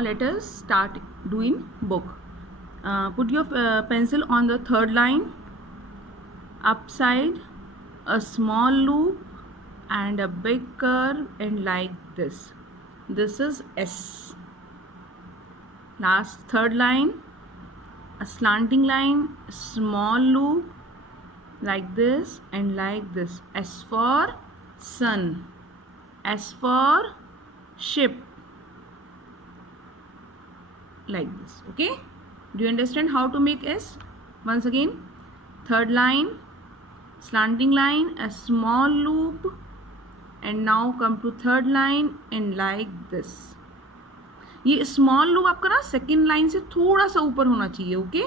let us start doing book. Put your pencil on the third line, upside, a small loop and a big curve, and like this. This is S. Last third line, a slanting line, small loop like this and like this. S for sun, S for ship, like this. Okay, do you understand how to make S? Once again, third line, slanting line, a small loop, and now come to third line and like this. ये small loop आपका ना second line से थोड़ा सा ऊपर होना चाहिए. Okay,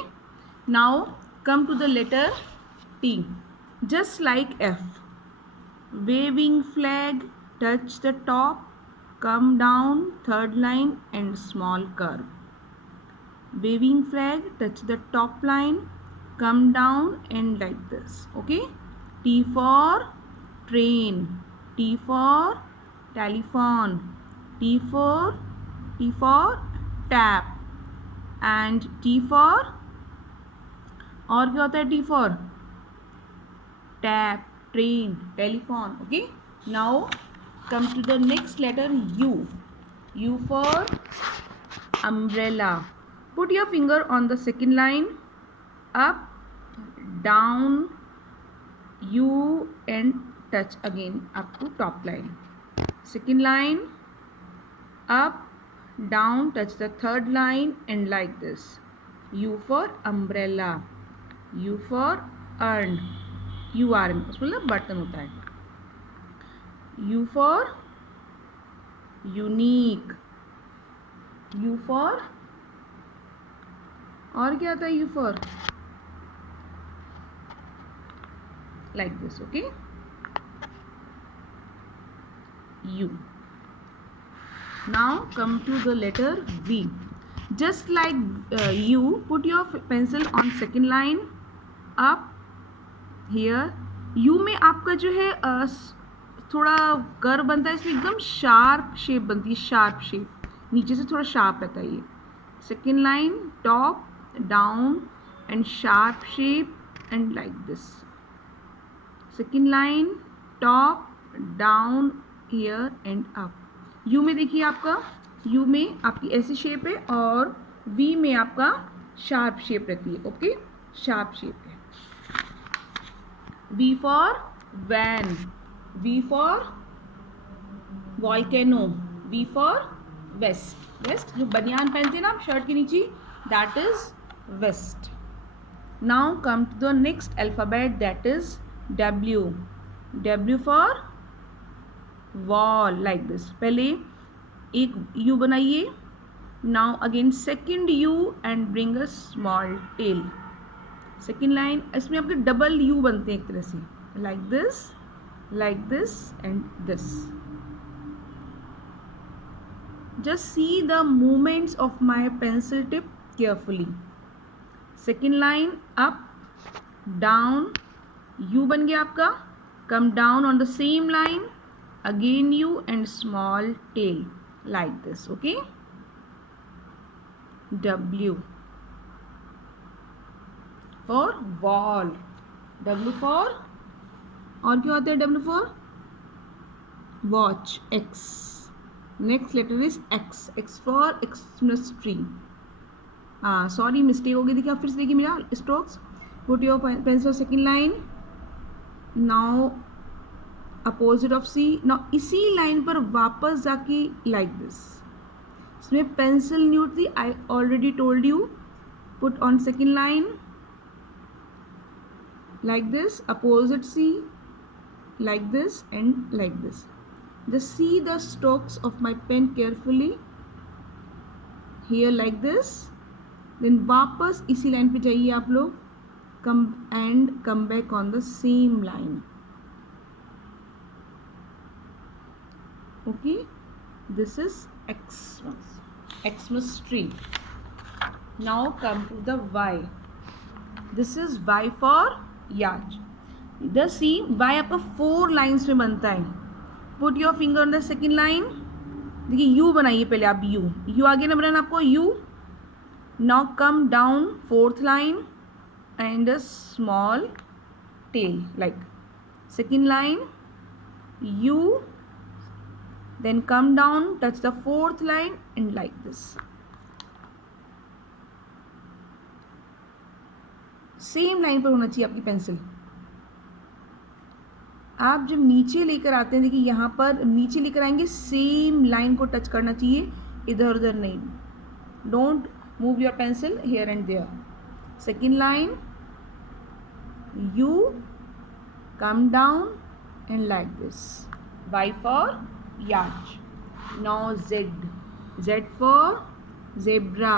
now come to the letter T. Just like F, waving flag, touch the top, come down, third line and small curve. Waving flag, touch the top line, come down and like this. Okay, T for train, T for telephone, T for tap, and T for, और क्या होता है T for? Tap, train, telephone. Okay, now come to the next letter U. U for umbrella. Put your finger on the second line, up, down, U and touch again up to top line. Second line, up, down, touch the third line and like this. U for umbrella, U for urn, URN, उसमें मतलब button होता है. U for unique, U for, और क्या आता है U for? Like this. Okay, U. Now come to the letter V. Just like U, put your pencil on second line, up, here. U में आपका जो है थोड़ा कर्व बनता है, इसमें एकदम शार्प शेप बनती है, शार्प शेप, नीचे से थोड़ा शार्प रहता है ये. Second line, top, down and sharp shape and like this. Second line, top, down, here and up. You में देखिए आपका, यू में आपकी ऐसी शेप है और वी में आपका शार्प शेप रहती है. ओके, शार्प शेप है. V for van, V for volcano, V for vest. Vest जो बनियान पहनते हैं ना आप शर्ट के नीचे, that is vest. Now come to the next alphabet, that is W. W for wall, like this. पहले एक U बनाइए. Now again second U and bring a small tail. Second line, इसमें आपके डबल यू बनते हैं एक तरह से, like this and this. Just see the movements of my pencil tip carefully. Second line, up, down, you बन गया आपका. Come down on the same line, again you and small tell, like this. Okay, W for wall, W for, और क्या होता है W for? Watch, X. Next letter is X. X for Xmas tree. Sorry mistake हो गई थी. क्या फिर से देखिए मेरा strokes. Put your pencil second line, now opposite of C. Now इसी लाइन पर वापस जाके लाइक दिस. इसमें पेंसिल न्यूट थी, I already told you. Put on second line like this, opposite C, like this and like this. Just see the strokes of my pen carefully. Here like this, then वापस इसी line पे जाइए आप लोग, come back on the same line. Okay, this is Xmas tree. Now come to the Y. This is Y for याच. इधर सी, Y आपका 4 lines में बनता है. Put your finger on the second line, देखिए यू बनाइए पहले आप, यू आगे ना बनाना आपको, you. Now come down fourth line and a small tail, like second line U, then come down, touch the fourth line and like this. Same line पर होना चाहिए आपकी पेंसिल. आप जब नीचे लेकर आते हैं, देखिए यहाँ पर नीचे लेकर आएंगे, सेम लाइन को टच करना चाहिए, इधर उधर नहीं. Don't move your pencil here and there. Second line U, come down and like this. Y for yacht. Now Z. Z for zebra.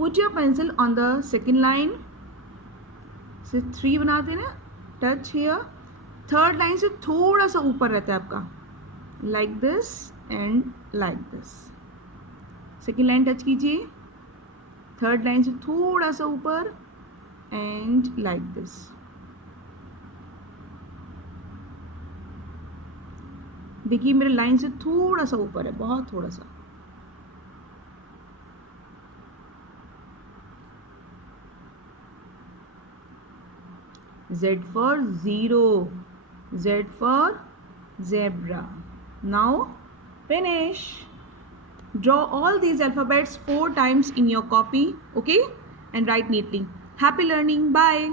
Put your pencil on the second line. से 3 बनाते हैं ना, touch here. Third line से थोड़ा सा ऊपर रहता है आपका, like this and like this. Second line touch कीजिए, थर्ड लाइन से थोड़ा सा ऊपर and like this. देखिए मेरे लाइन से थोड़ा सा ऊपर है, बहुत थोड़ा सा. Z for zero, Z for zebra. Now finish. Draw all these alphabets 4 times in your copy, okay, and write neatly. Happy learning. Bye.